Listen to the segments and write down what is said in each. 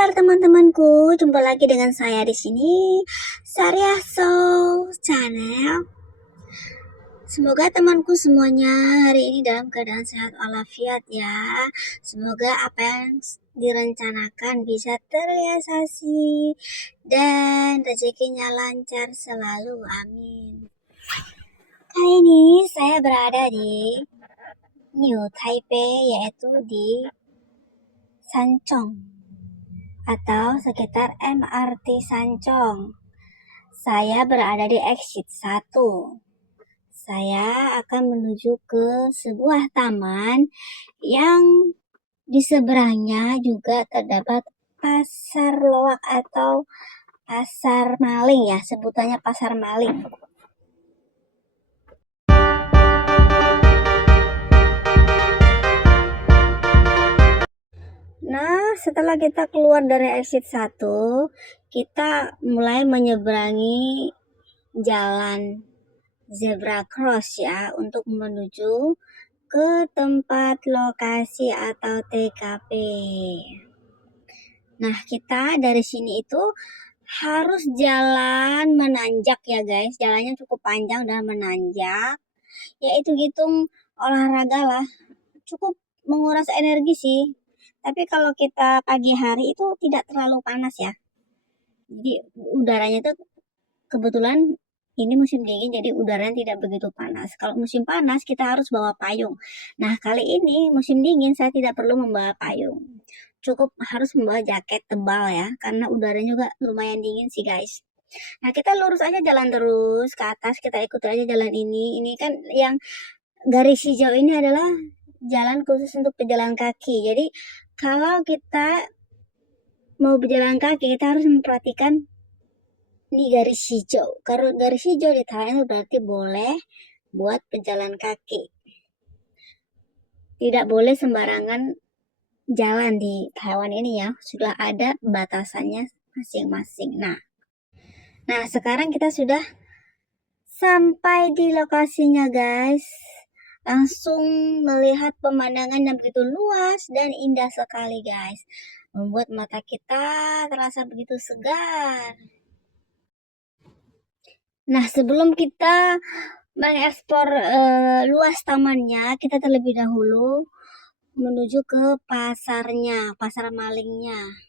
kabar teman-temanku? Jumpa lagi dengan saya di sini, Saria Show Channel. Semoga temanku semuanya hari ini dalam keadaan sehat walafiat ya. Semoga apa yang direncanakan bisa terrealisasi dan rezekinya lancar selalu. Amin. Kali ini saya berada di New Taipei, yaitu di Sanchong atau sekitar MRT Sanchong. Saya berada di exit 1. Saya akan menuju ke sebuah taman yang di seberangnya juga terdapat pasar loak atau pasar maling ya, sebutannya pasar maling. Nah, setelah kita keluar dari exit 1, kita mulai menyeberangi jalan zebra cross ya untuk menuju ke tempat lokasi atau TKP. Nah, kita dari sini itu harus jalan menanjak ya guys. Jalannya cukup panjang dan menanjak. Ya itu hitung olahraga lah. Cukup menguras energi sih. Tapi kalau kita pagi hari itu tidak terlalu panas ya. Jadi udaranya itu kebetulan ini musim dingin, jadi udaranya tidak begitu panas. Kalau musim panas kita harus bawa payung. Nah, kali ini musim dingin saya tidak perlu membawa payung. Cukup harus membawa jaket tebal ya, karena udaranya juga lumayan dingin sih guys. Nah, kita lurus aja jalan terus ke atas, kita ikut aja jalan ini. Ini kan yang garis hijau ini adalah jalan khusus untuk pejalan kaki. Jadi, kalau kita mau berjalan kaki, kita harus memperhatikan ini garis hijau. Kalau garis hijau di Thailand berarti boleh buat pejalan kaki. Tidak boleh sembarangan jalan di Taiwan ini ya. Sudah ada batasannya masing-masing. Nah, sekarang kita sudah sampai di lokasinya guys. Langsung melihat pemandangan yang begitu luas dan indah sekali guys. Membuat mata kita terasa begitu segar. Nah, sebelum kita mengeksplor luas tamannya, kita terlebih dahulu menuju ke pasarnya, pasar malingnya,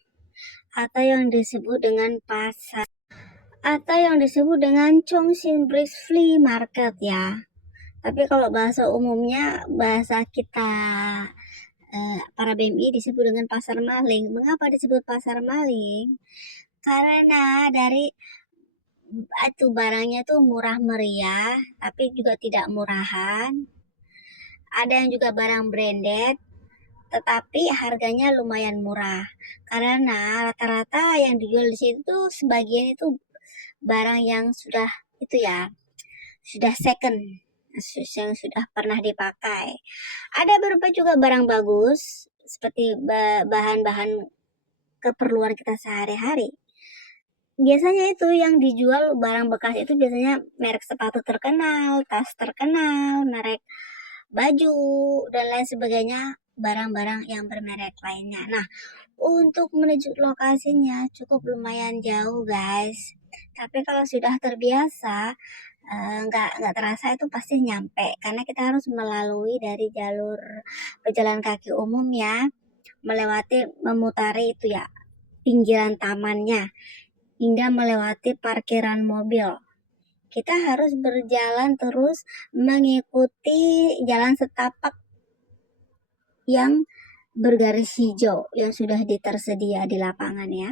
atau yang disebut dengan Chongqing Bridge Flea Market ya. Tapi kalau bahasa umumnya, bahasa kita para BMI disebut dengan pasar maling. Mengapa disebut pasar maling? Karena dari itu barangnya tuh murah meriah, tapi juga tidak murahan. Ada yang juga barang branded, tetapi harganya lumayan murah. Karena rata-rata yang dijual di situ sebagian itu barang yang sudah second, yang sudah pernah dipakai. Ada beberapa juga barang bagus seperti bahan-bahan keperluan kita sehari-hari. Biasanya itu yang dijual barang bekas itu biasanya merek sepatu terkenal, tas terkenal, merek baju, dan lain sebagainya, barang-barang yang bermerek lainnya. Nah, untuk menuju lokasinya cukup lumayan jauh guys. Tapi kalau sudah terbiasa, nggak terasa itu pasti nyampe. Karena kita harus melalui dari jalur pejalan kaki umum ya, memutari itu ya, pinggiran tamannya, hingga melewati parkiran mobil. Kita harus berjalan terus mengikuti jalan setapak yang bergaris hijau yang sudah tersedia di lapangan ya.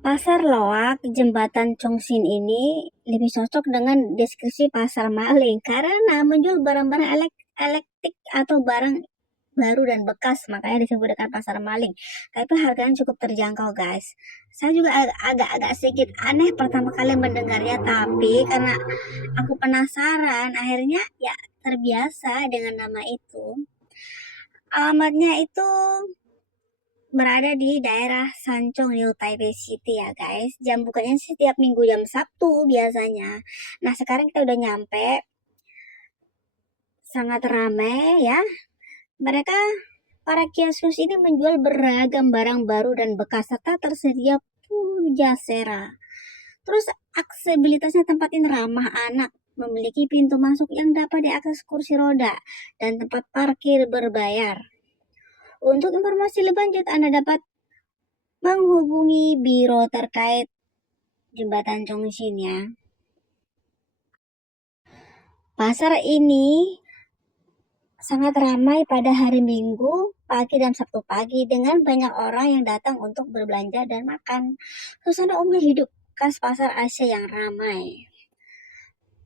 Pasar loak jembatan Chongqing ini lebih cocok dengan deskripsi pasar maling karena menjual barang-barang elektrik atau barang baru dan bekas, makanya disebut dengan pasar maling. Tapi harganya cukup terjangkau guys. Saya juga agak sedikit aneh pertama kali mendengarnya, tapi karena aku penasaran akhirnya ya terbiasa dengan nama itu. Alamatnya itu berada di daerah Sanchong, New Taipei City ya guys. Jam bukanya setiap minggu jam Sabtu biasanya. Nah, sekarang kita udah nyampe. Sangat ramai ya. Mereka Para kioskus ini menjual beragam barang baru dan bekas serta tersedia pujasera. Terus aksesibilitasnya tempat ini ramah anak, memiliki pintu masuk yang dapat diakses kursi roda dan tempat parkir berbayar. Untuk informasi lebih lanjut Anda dapat menghubungi biro terkait Jembatan Chongqing ya. Pasar ini sangat ramai pada hari Minggu pagi dan Sabtu pagi dengan banyak orang yang datang untuk berbelanja dan makan. Suasana umumnya hidup khas pasar Asia yang ramai.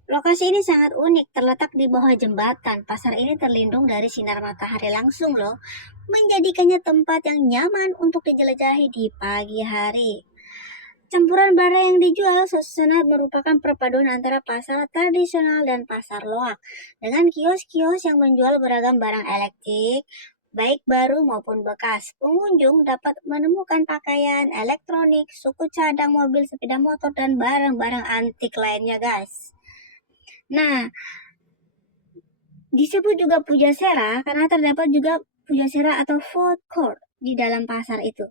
Lokasi ini sangat unik, terletak di bawah jembatan. Pasar ini terlindung dari sinar matahari langsung loh, menjadikannya tempat yang nyaman untuk dijelajahi di pagi hari. Campuran barang yang dijual suasana merupakan perpaduan antara pasar tradisional dan pasar loak, dengan kios-kios yang menjual beragam barang elektrik, baik baru maupun bekas. Pengunjung dapat menemukan pakaian, elektronik, suku cadang mobil, sepeda motor, dan barang-barang antik lainnya guys. Nah, disebut juga pujasera karena terdapat juga pujasera atau food court di dalam pasar itu.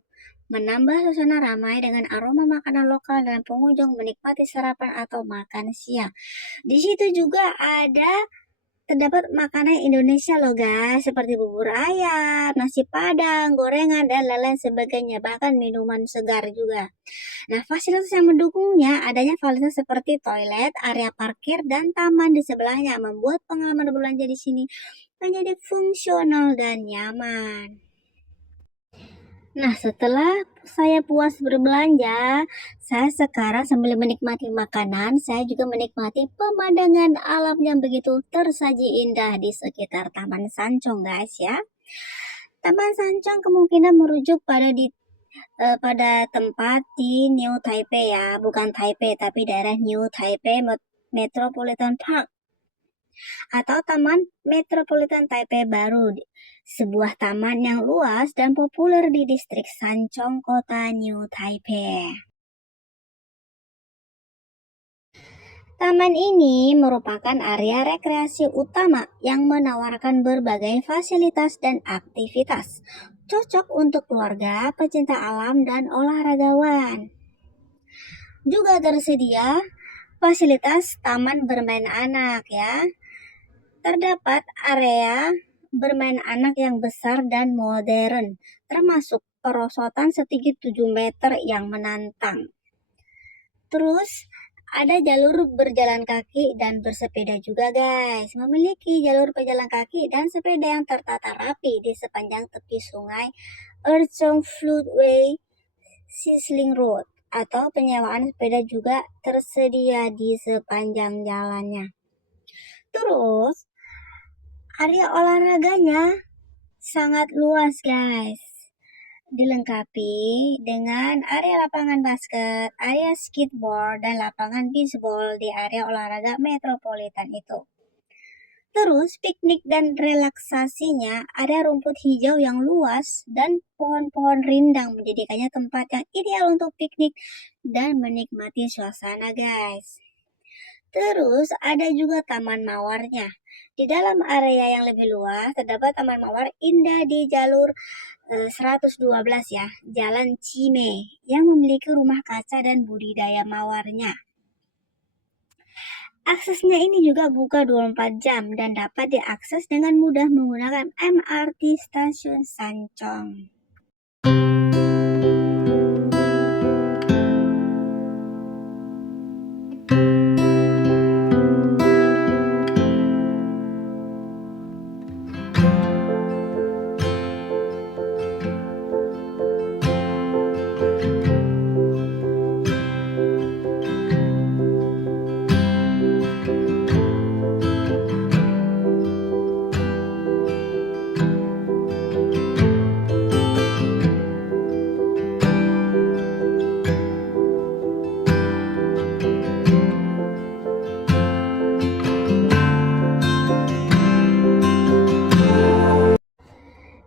Menambah suasana ramai dengan aroma makanan lokal dan pengunjung menikmati sarapan atau makan siang. Di situ juga terdapat makanan Indonesia loh guys, seperti bubur ayam, nasi padang, gorengan, dan lain-lain sebagainya, bahkan minuman segar juga. Nah, fasilitas yang mendukungnya adanya fasilitas seperti toilet, area parkir, dan taman di sebelahnya membuat pengalaman berbelanja di sini menjadi fungsional dan nyaman. Nah, setelah saya puas berbelanja, saya sekarang sambil menikmati makanan, saya juga menikmati pemandangan alam yang begitu tersaji indah di sekitar Taman Sancong, guys ya. Taman Sancong kemungkinan merujuk pada tempat di New Taipei ya, bukan Taipei tapi daerah New Taipei Metropolitan Park atau Taman Metropolitan Taipei baru, sebuah taman yang luas dan populer di distrik Sancong, kota New Taipei. Taman ini merupakan area rekreasi utama yang menawarkan berbagai fasilitas dan aktivitas, cocok untuk keluarga, pecinta alam, dan olahragawan. Juga tersedia fasilitas taman bermain anak ya. Terdapat area bermain anak yang besar dan modern, termasuk perosotan setinggi 7 meter yang menantang. Terus ada jalur berjalan kaki dan bersepeda juga guys. Memiliki jalur pejalan kaki dan sepeda yang tertata rapi di sepanjang tepi sungai Erchong Floodway Sisling Road, atau penyewaan sepeda juga tersedia di sepanjang jalannya. Terus area olahraganya sangat luas guys, dilengkapi dengan area lapangan basket, area skateboard, dan lapangan bisbol di area olahraga metropolitan itu. Terus piknik dan relaksasinya ada rumput hijau yang luas dan pohon-pohon rindang menjadikannya tempat yang ideal untuk piknik dan menikmati suasana guys. Terus ada juga taman mawarnya. Di dalam area yang lebih luas terdapat taman mawar indah di jalur 112 ya, Jalan Cime, yang memiliki rumah kaca dan budidaya mawarnya. Aksesnya ini juga buka 24 jam dan dapat diakses dengan mudah menggunakan MRT Stasiun Sancong.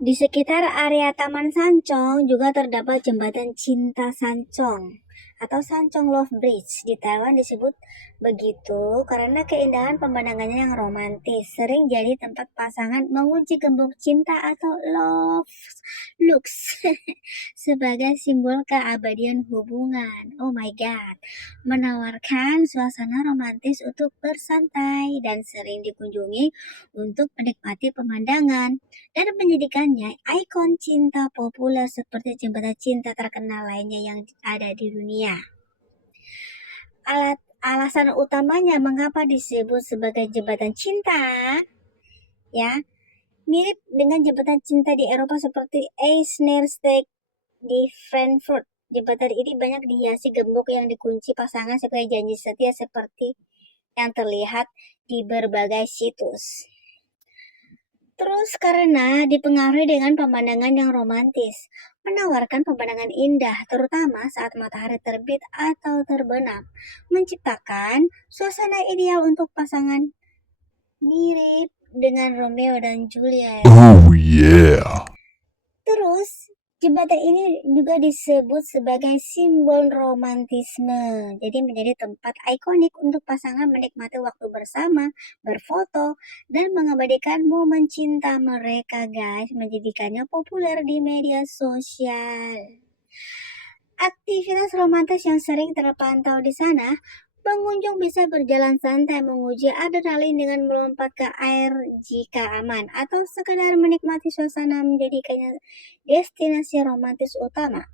Di sekitar area Taman Sancong juga terdapat jembatan Cinta Sancong. atau Sanchong Love Bridge. Di Taiwan disebut begitu karena keindahan pemandangannya yang romantis, sering jadi tempat pasangan mengunci gembok cinta atau love looks sebagai simbol keabadian hubungan. Oh my god, menawarkan suasana romantis untuk bersantai dan sering dikunjungi untuk menikmati pemandangan dan menjadikannya ikon cinta populer seperti jembatan cinta terkenal lainnya yang ada di dunia. Alasan utamanya mengapa disebut sebagai jembatan cinta, ya, mirip dengan jembatan cinta di Eropa seperti Eisensteig di Frankfurt. Jembatan ini banyak dihiasi gembok yang dikunci pasangan sebagai janji setia seperti yang terlihat di berbagai situs. Terus karena dipengaruhi dengan pemandangan yang romantis, menawarkan pemandangan indah terutama saat matahari terbit atau terbenam, menciptakan suasana ideal untuk pasangan mirip dengan Romeo dan Juliet. Oh yeah. Terus jembatan ini juga disebut sebagai simbol romantisme. Jadi menjadi tempat ikonik untuk pasangan menikmati waktu bersama, berfoto, dan mengabadikan momen cinta mereka, guys. Menjadikannya populer di media sosial. Aktivitas romantis yang sering terpantau di sana, pengunjung bisa berjalan santai menguji adrenalin dengan melompat ke air jika aman, atau sekedar menikmati suasana menjadikannya destinasi romantis utama.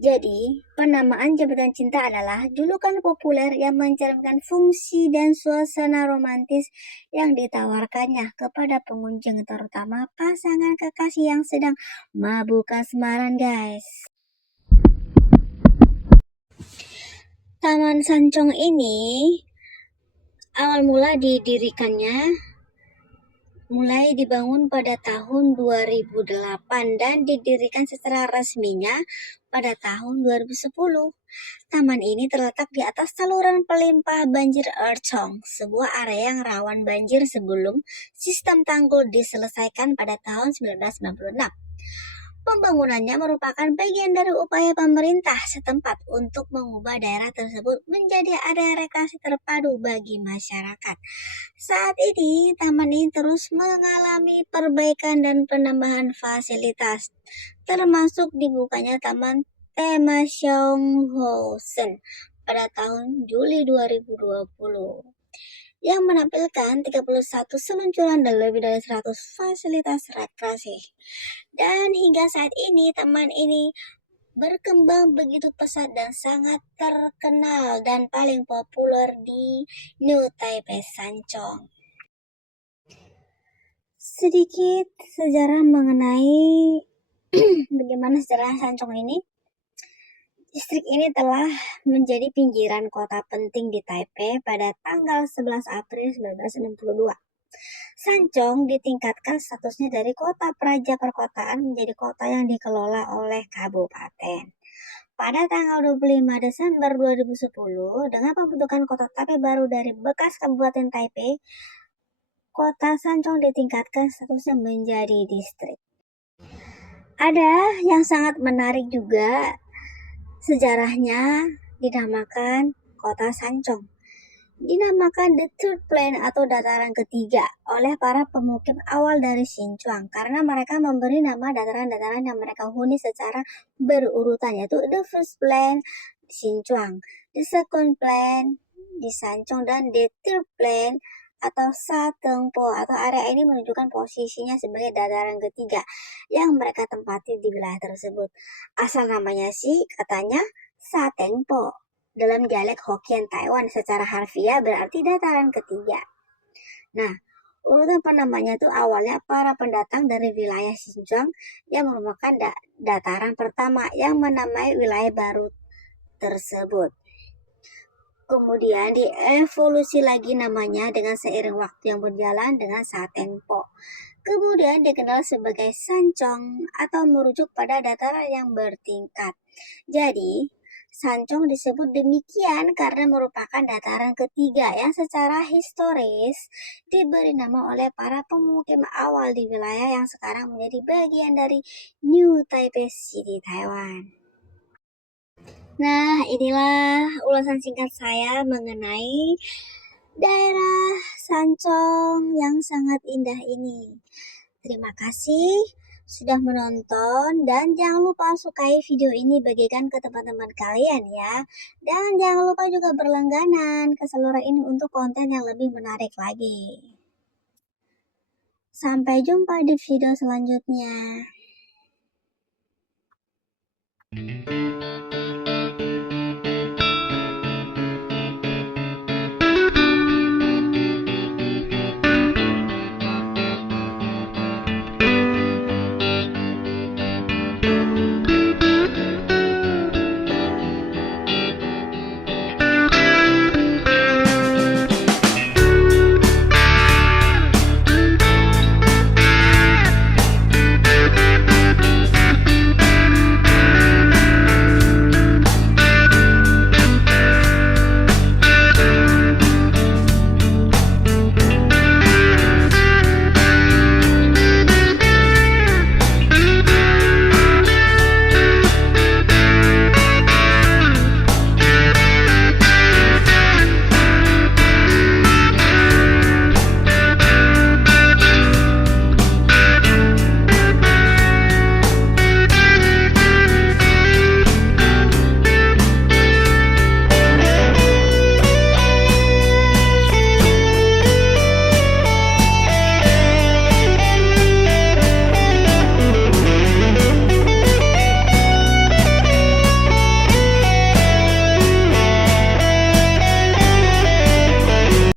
Jadi, penamaan jembatan cinta adalah julukan populer yang mencerminkan fungsi dan suasana romantis yang ditawarkannya kepada pengunjung, terutama pasangan kekasih yang sedang mabuk kasmaran, guys. Taman Sanchong ini awal mula didirikannya mulai dibangun pada tahun 2008 dan didirikan secara resminya pada tahun 2010. Taman ini terletak di atas saluran pelimpah banjir Erchong, sebuah area yang rawan banjir sebelum sistem tanggul diselesaikan pada tahun 1996. Pembangunannya merupakan bagian dari upaya pemerintah setempat untuk mengubah daerah tersebut menjadi area rekreasi terpadu bagi masyarakat. Saat ini, taman ini terus mengalami perbaikan dan penambahan fasilitas, termasuk dibukanya Taman Tema Syeonghausen pada tahun Juli 2020 yang menampilkan 31 seluncuran dan lebih dari 100 fasilitas rekreasi. Dan hingga saat ini taman ini berkembang begitu pesat dan sangat terkenal dan paling populer di New Taipei Sanchong. Sedikit sejarah mengenai bagaimana sejarah Sanchong ini. Distrik ini telah menjadi pinggiran kota penting di Taipei pada tanggal 11 April 1962. Sanchong ditingkatkan statusnya dari kota praja perkotaan menjadi kota yang dikelola oleh kabupaten. Pada tanggal 25 Desember 2010, dengan pembentukan kota Taipei baru dari bekas Kabupaten Taipei, kota Sanchong ditingkatkan statusnya menjadi distrik. Ada yang sangat menarik juga, sejarahnya dinamakan kota Sanchong. Dinamakan the third plain atau dataran ketiga oleh para pemukim awal dari Sichuan karena mereka memberi nama dataran-dataran yang mereka huni secara berurutan, yaitu the first plain di Sichuan, the second plain di Sanchong, dan the third plain atau Satengpo atau area ini menunjukkan posisinya sebagai dataran ketiga yang mereka tempati di wilayah tersebut. Asal namanya sih katanya Satengpo dalam dialek Hokkien Taiwan secara harfiah berarti dataran ketiga. Nah, urutan penamanya itu awalnya para pendatang dari wilayah Xinjiang yang merupakan dataran pertama yang menamai wilayah baru tersebut. Kemudian dievolusi lagi namanya dengan seiring waktu yang berjalan dengan Satengpo. Kemudian dikenal sebagai Sanchong atau merujuk pada dataran yang bertingkat. Jadi, Sanchong disebut demikian karena merupakan dataran ketiga yang secara historis diberi nama oleh para pemukim awal di wilayah yang sekarang menjadi bagian dari New Taipei City, Taiwan. Nah, inilah ulasan singkat saya mengenai daerah Sancong yang sangat indah ini. Terima kasih sudah menonton dan jangan lupa sukai video ini, bagikan ke teman-teman kalian ya. Dan jangan lupa juga berlangganan ke saluran ini untuk konten yang lebih menarik lagi. Sampai jumpa di video selanjutnya.